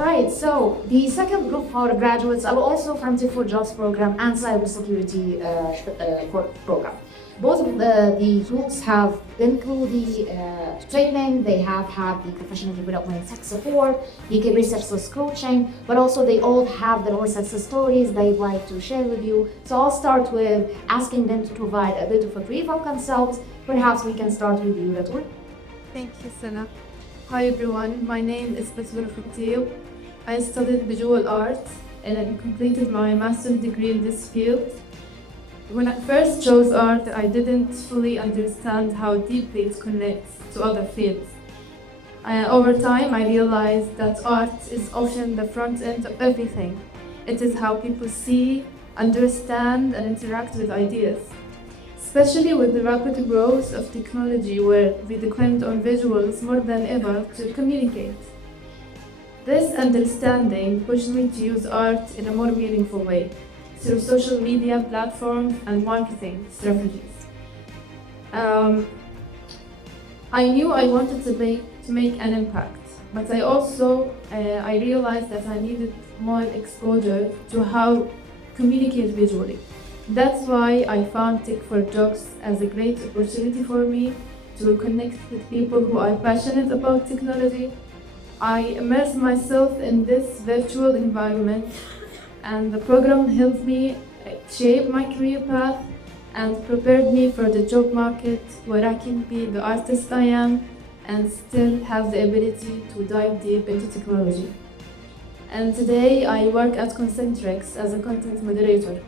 All right, so the second group of our graduates are also from Tech for Jobs program and cybersecurity program. Both of the groups have been through the training, they have had the professional development tech support, the key research source coaching, but also they all have their own success stories they'd like to share with you. So I'll start with asking them to provide a bit of a brief on themselves. Perhaps we can start with you, Ratul. Thank you, Sana. Hi everyone, my name is Batul Khatib. I studied visual arts and I completed my master's degree in this field. When I first chose art, I didn't fully understand how deeply it connects to other fields. Over time, I realized that art is often the front end of everything. It is how people see, understand, and interact with ideas. Especially with the rapid growth of technology where we depend on visuals more than ever to communicate. This understanding pushed me to use art in a more meaningful way through social media platforms and marketing strategies. I knew I wanted to make an impact, but I realized that I needed more exposure to how communicate visually. That's why I found Tech for Jobs as a great opportunity for me to connect with people who are passionate about technology. I immersed myself in this virtual environment, and the program helped me shape my career path and prepared me for the job market where I can be the artist I am and still have the ability to dive deep into technology. And today I work at Concentrix as a content moderator.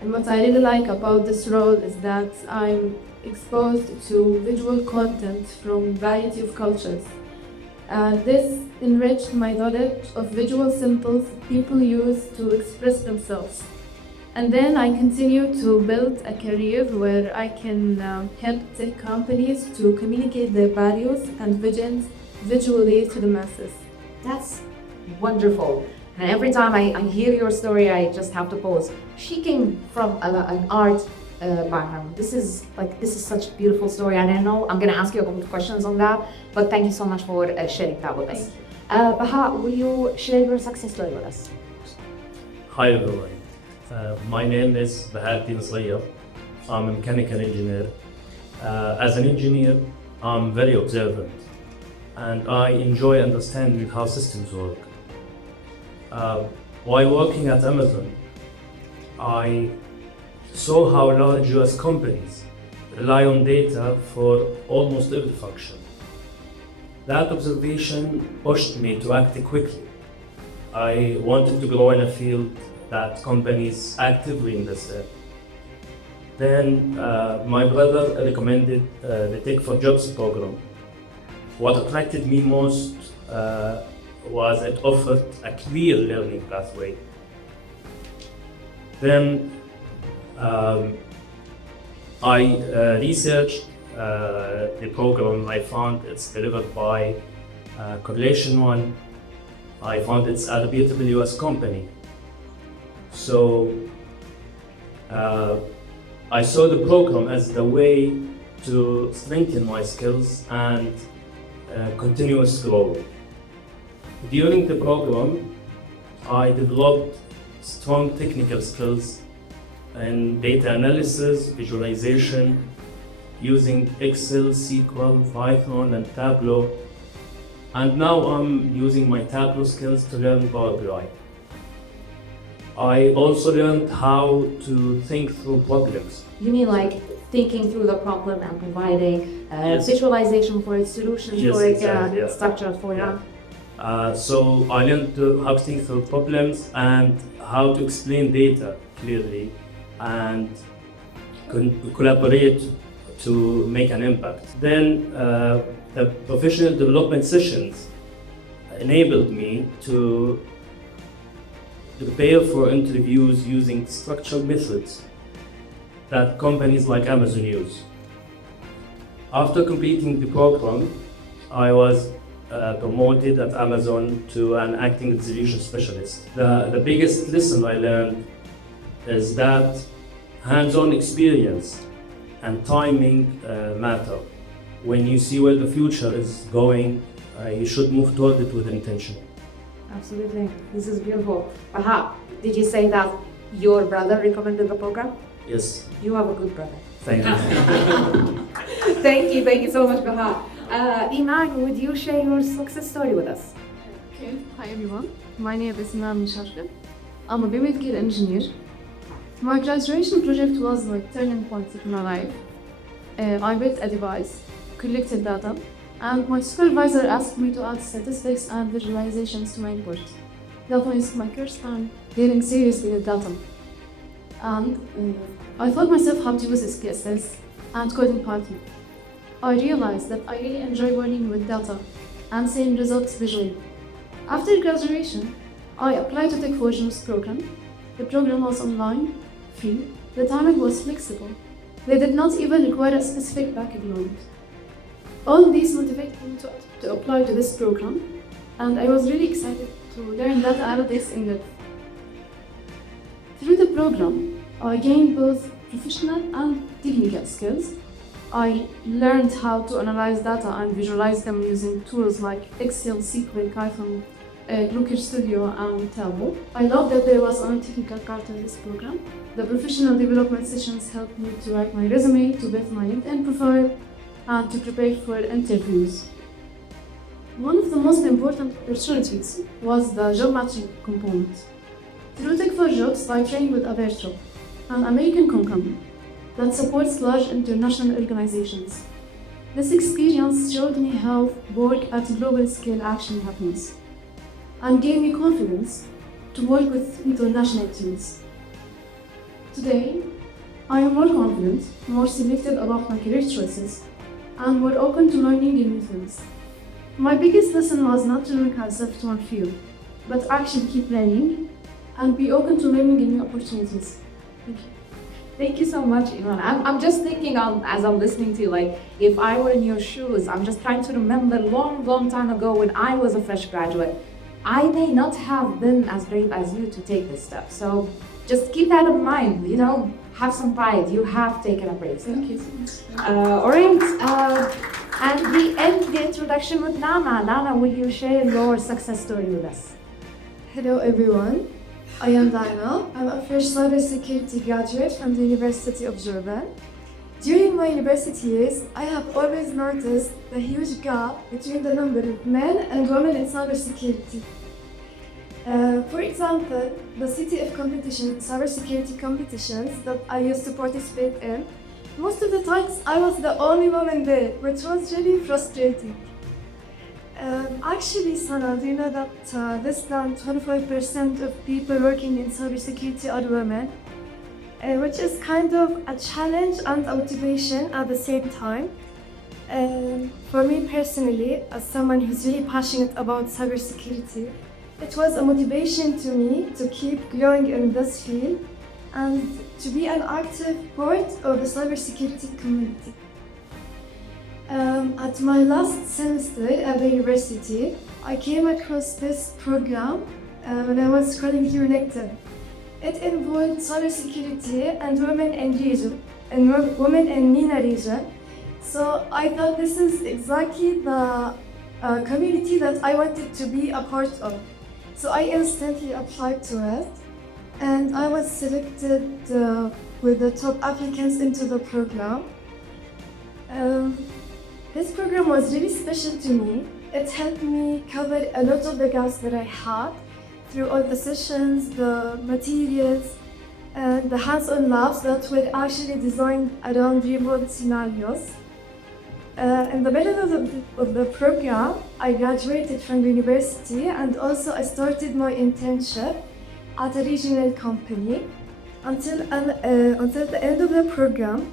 And what I really like about this role is that I'm exposed to visual content from a variety of cultures. This enriched my knowledge of visual symbols people use to express themselves. And then I continue to build a career where I can help tech companies to communicate their values and visions visually to the masses. That's wonderful. And every time I hear your story, I just have to pause. She came from an art background. This is such a beautiful story, and I know I'm going to ask you a couple of questions on that. But thank you so much for sharing that with us. Baha, will you share your success story with us? Hi everyone. My name is Baha Saliyah. I'm a mechanical engineer. As an engineer, I'm very observant, and I enjoy understanding how systems work. While working at Amazon, I saw how large US companies rely on data for almost every function. That observation pushed me to act quickly. I wanted to grow in a field that companies actively invest in. Then my brother recommended the Tech for Jobs program. What attracted me most was it offered a clear learning pathway. Then I researched the program. I found it's delivered by Correlation One. I found it's a reputable US company. So I saw the program as the way to strengthen my skills and continuous growth. During the program, I developed strong technical skills in data analysis, visualization, using Excel, SQL, Python, and Tableau. And now I'm using my Tableau skills to learn Power BI. I also learned how to think through problems. You mean like thinking through the problem and providing Yes. visualization for its solution, Yes, for exactly, yeah. structure for that? So I learned how to think through problems and how to explain data clearly and collaborate to make an impact. Then the professional development sessions enabled me to prepare for interviews using structured methods that companies like Amazon use. After completing the program, I was promoted at Amazon to an acting execution specialist. The biggest lesson I learned is that hands-on experience and timing matter. When you see where the future is going, you should move toward it with intention. Absolutely. This is beautiful. Aha, did you say that your brother recommended the program? Yes, You have a good brother. thank you. Thank you so much, Baha. Iman, would you share your success story with us? Okay, hi everyone. My name is Iman Misharkib. I'm a biomedical engineer. My graduation project was my turning point in my life. I built a device, collected data, and my supervisor asked me to add statistics and visualizations to my report. That was my first time dealing seriously with data. And I taught myself how to use SPSS and coding Python. I realized that I really enjoy working with data and seeing results visually. After graduation, I applied to take Fortune's program. The program was online, free, the timing was flexible. They did not even require a specific background. All these motivated me to apply to this program, and I was really excited to learn data analytics in depth. Through the program, I gained both professional and technical skills. I learned how to analyze data and visualize them using tools like Excel, SQL, Python, Looker Studio, and Tableau. I love that there was a technical part in this program. The professional development sessions helped me to write my resume, to build my LinkedIn profile, and to prepare for interviews. One of the most important opportunities was the job matching component. Through Tech for Jobs, I trained with Avertro, an American company that supports large international organizations. This experience showed me how work at a global scale actually happens, and gave me confidence to work with international teams. Today, I am more confident, more selective about my career choices, and more open to learning new things. My biggest lesson was not to limit myself to one field, but actually keep learning and be open to learning new opportunities. Thank you. Thank you so much, Iman. I'm just thinking as I'm listening to you, like, if I were in your shoes, I'm just trying to remember long time ago when I was a fresh graduate. I may not have been as brave as you to take this step. So just keep that in mind, have some pride. You have taken a brave step. Thank you so much. All right. And we end the introduction with Nana. Nana, will you share your success story with us? Hello everyone, I am Dina. I'm a fresh cybersecurity graduate from the University of Jordan. During my university years, I have always noticed the huge gap between the number of men and women in cybersecurity. For example, the city of competition, cybersecurity competitions that I used to participate in, most of the times I was the only woman there, which was really frustrating. Actually, Sana, do you know that less than 25% of people working in cybersecurity are women? Which is kind of a challenge and a motivation at the same time. For me personally, as someone who's really passionate about cybersecurity, it was a motivation to me to keep growing in this field and to be an active part of the cybersecurity community. At my last semester at the university, I came across this program when I was scrolling through LinkedIn. It involved cybersecurity and women in region, and women in MENA region. So I thought this is exactly the community that I wanted to be a part of. So I instantly applied to it, and I was selected with the top applicants into the program. This program was really special to me. It helped me cover a lot of the gaps that I had through all the sessions, the materials, and the hands-on labs that were actually designed around real-world scenarios. In the middle of the program, I graduated from the university, and also I started my internship at a regional company. Until the end of the program,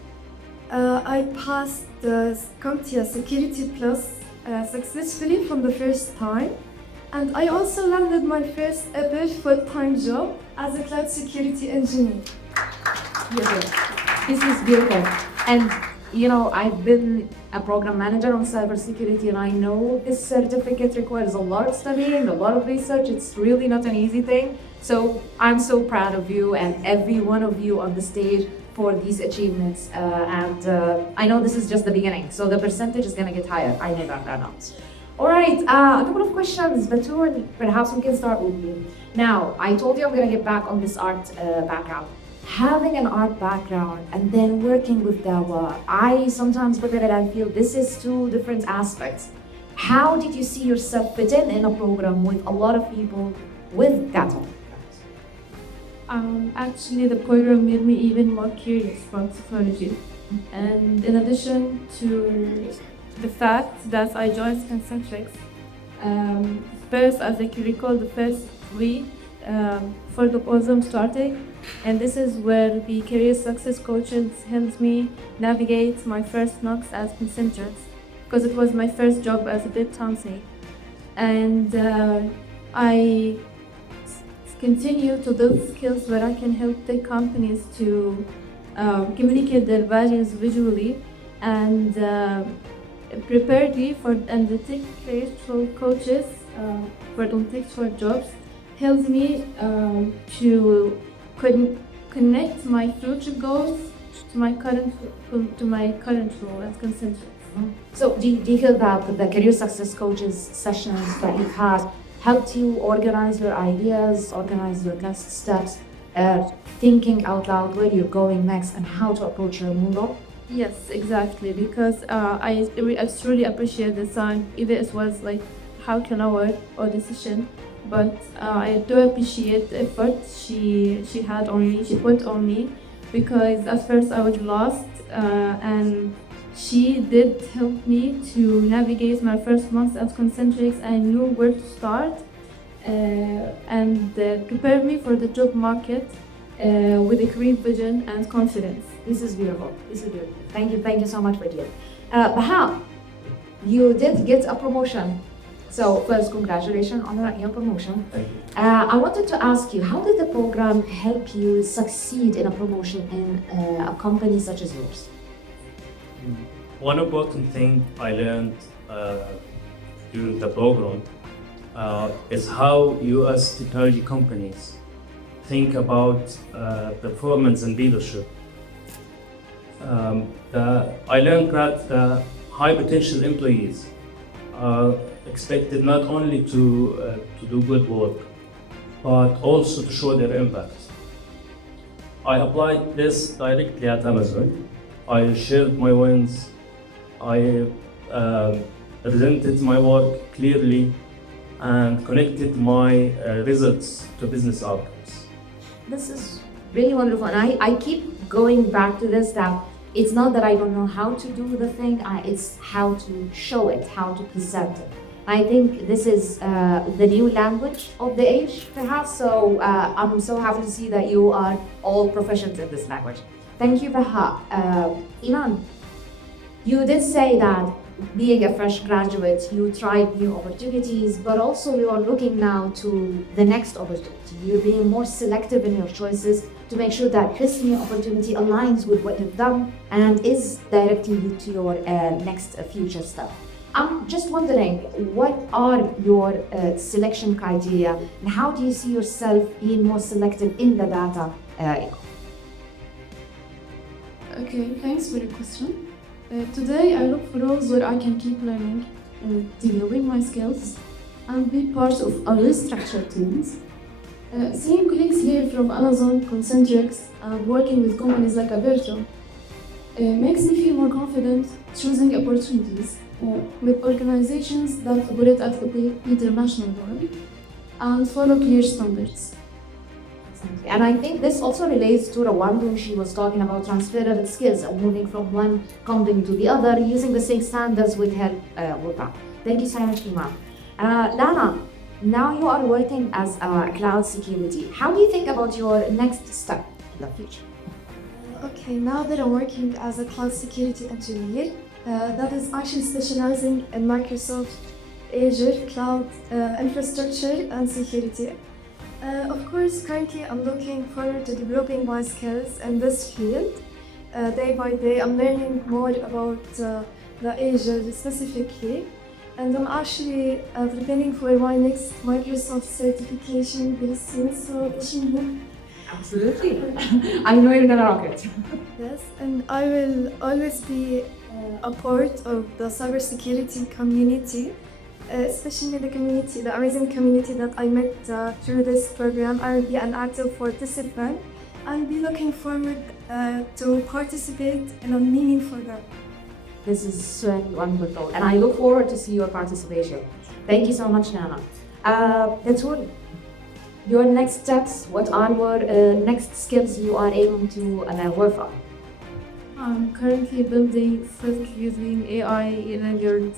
I passed the CompTIA Security Plus successfully from the first time, and I also landed my first ever full-time job as a cloud security engineer. Beautiful. This is beautiful. And I've been a program manager on cybersecurity, and I know this certificate requires a lot of studying, a lot of research. It's really not an easy thing. So I'm so proud of you and every one of you on the stage for these achievements. And I know this is just the beginning, so the percentage is going to get higher. I know that or not. All right, a couple of questions. Batul, perhaps we can start with you. Now, I told you I'm going to get back on this art background. Having an art background and then working with Dawa, I sometimes look at it and feel this is two different aspects. How did you see yourself fit in a program with a lot of people with data? Actually, the program made me even more curious about psychology. And in addition to the fact that I joined Concentrics, first, as I can recall, the first week for the program starting, and this is where the career success coaches helped me navigate my first knocks as Concentrics, because it was my first job as a bit Tomsey. And I continue to build skills where I can help tech companies to communicate their values visually and prepare me for and the tech creative coaches for the tech for jobs helps me to connect my future goals to my current role as Concentrics. So, do you feel that the career success coaches sessions that you've had helped you organize your ideas, organize your next steps, thinking out loud where you're going next and how to approach your new role? Yes, exactly. Because I truly appreciate the time, either it was like half an hour or decision, but I do appreciate the effort she put on me, because at first I was lost and she did help me to navigate my first months as Concentrics. I knew where to start and prepare me for the job market with a career vision and confidence. This is beautiful. This is beautiful. Thank you so much for it. Baha, you did get a promotion. So first, congratulations on your promotion. Thank you. I wanted to ask you, how did the program help you succeed in a promotion in a company such as yours? One important thing I learned during the program is how US technology companies think about performance and leadership. I learned that the high potential employees are expected not only to do good work, but also to show their impact. I applied this directly at Amazon. I shared my wins. I presented my work clearly and connected my results to business outcomes. This is really wonderful, and I keep going back to this, that it's not that I don't know how to do the thing, it's how to show it, how to present it. I think this is the new language of the age, perhaps, so I'm so happy to see that you are all proficient in this language. Thank you, Baha. Iman, you did say that being a fresh graduate, you tried new opportunities, but also you are looking now to the next opportunity. You're being more selective in your choices to make sure that this new opportunity aligns with what you've done and is directing you to your next future step. I'm just wondering, what are your selection criteria and how do you see yourself being more selective in the data? Okay, thanks for the question. Today, I look for roles where I can keep learning, developing my skills, and be part of other structured teams. Seeing colleagues here from Amazon, Concentrics, and working with companies like Aberto makes me feel more confident choosing opportunities with organizations that operate at the international level and follow clear standards. And I think this also relates to Rwanda. She was talking about transferable skills and moving from one company to the other, using the same standards would help with that. Thank you so much, Iman. Lana, now you are working as a cloud security. How do you think about your next step in the future? Okay, now that I'm working as a cloud security engineer, that is actually specializing in Microsoft Azure cloud infrastructure and security. Of course, currently I'm looking forward to developing my skills in this field. Day by day, I'm learning more about the Azure specifically, and I'm actually preparing for my next Microsoft certification very soon, so wishing you. Absolutely. I know you're gonna rock it. Yes, and I will always be a part of the cybersecurity community especially the community, the amazing community that I met through this program. I will be an active participant and be looking forward to participate in a meaningful way. This is so wonderful, and I look forward to see your participation. Thank you so much, Nana. Betul, your next steps, what are your next skills you are aiming to work on? I'm currently building skills using AI-enabled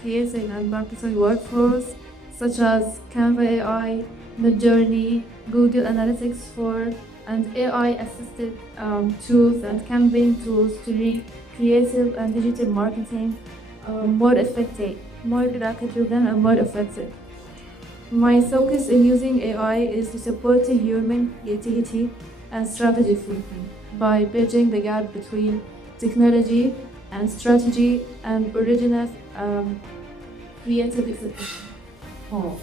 creating and marketing workflows such as Canva AI, Midjourney, Google Analytics 4, and AI-assisted tools and campaign tools to make creative and digital marketing more effective, more data-driven and more effective. My focus in using AI is to support the human creativity and strategy thinking by bridging the gap between technology and strategy and original creative execution. Oh,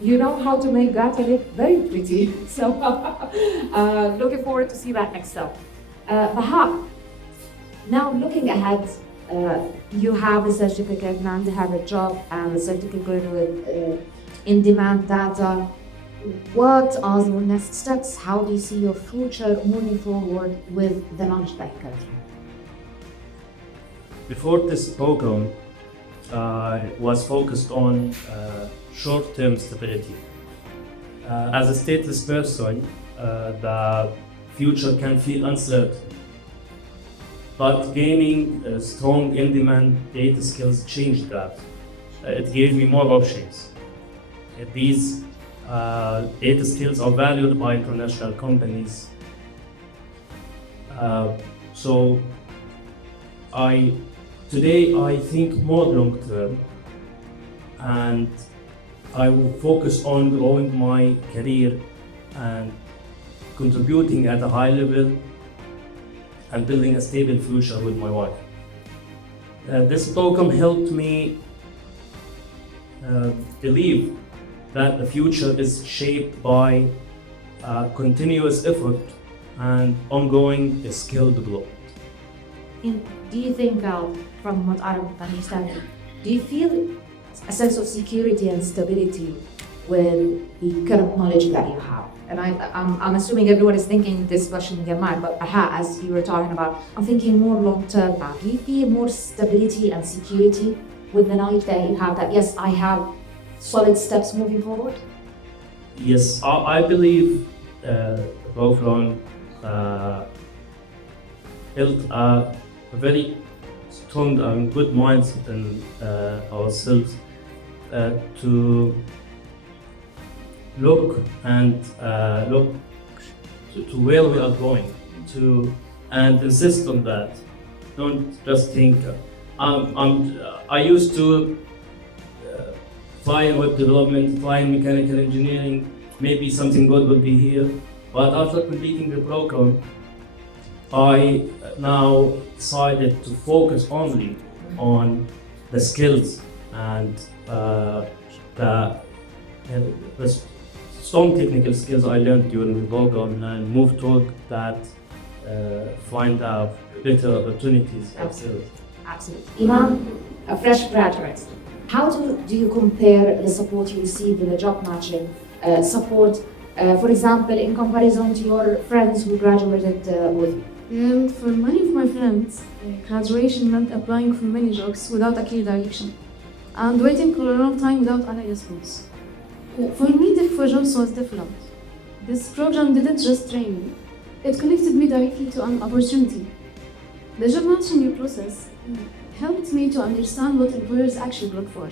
you know how to make that look very pretty. So, looking forward to see that next step. Baha, now looking ahead, you have a certificate, now you have a job and a certificate with in-demand data. What are your next steps? How do you see your future moving forward with the knowledge banker? Before this program, was focused on short-term stability. As a stateless person, the future can feel uncertain. But gaining strong in-demand data skills changed that. It gave me more options. These data skills are valued by international companies. So today I think more long term, and I will focus on growing my career and contributing at a high level and building a stable future with my wife. This program helped me believe that the future is shaped by continuous effort and ongoing skill development. Do you think, from what I'm understanding, do you feel a sense of security and stability with the current knowledge that you have? And I'm assuming everyone is thinking this question in their mind, but as you were talking about, I'm thinking more long term now. Do you feel more stability and security with the knowledge that you have, that yes, I have solid steps moving forward? Yes, I believe the program built a very strong and good mindset in ourselves to look to where we are going and insist on that. Don't just think. I used to fly in web development, fly in mechanical engineering. Maybe something good will be here. But after completing the program, I now decided to focus only on the skills and the strong technical skills I learned during the program and move toward that, find out better opportunities. Absolutely. Iman, a fresh graduate, how do you compare the support you receive in the job matching support, for example, in comparison to your friends who graduated with you? And for many of my friends, graduation meant applying for many jobs without a clear direction and waiting for a long time without any response. For me, Tech for Jobs was different. This program didn't just train me, it connected me directly to an opportunity. The job matching process helped me to understand what employers actually look for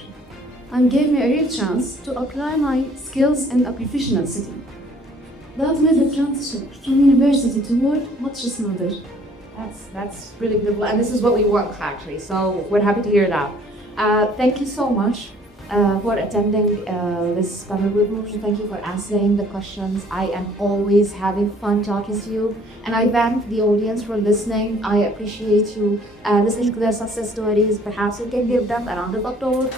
and gave me a real chance to apply my skills in a professional setting. That made the transition from university to work much smoother. That's really good, and this is what we want actually. So we're happy to hear that. Thank you so much for attending this panel with me. Thank you for answering the questions. I am always having fun talking to you, and I thank the audience for listening. I appreciate you listening to their success stories. Perhaps you can give them a round of applause.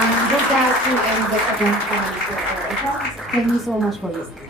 And with that, we end the event. Thank you so much for listening.